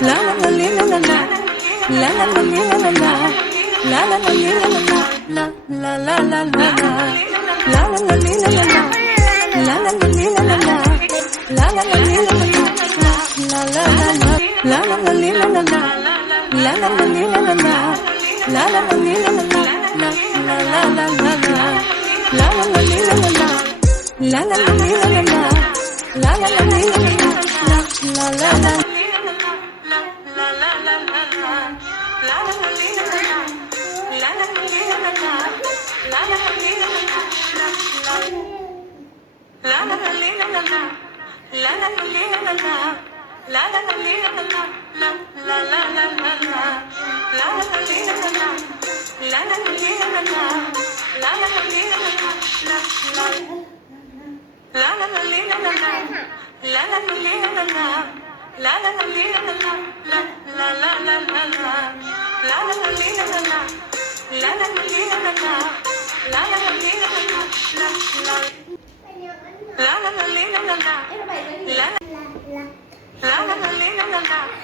la la la li la la la la la la li la la la la la la li la la la la la la la la la la li la la la la la la li la la la la la la li la la la la la la la la li la la la la la la li la la la la la la li la la la la la la la la la la li la la la la la la li la la la la la la li la la la la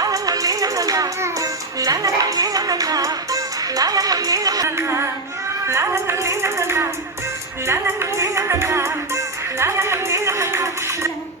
la la la la la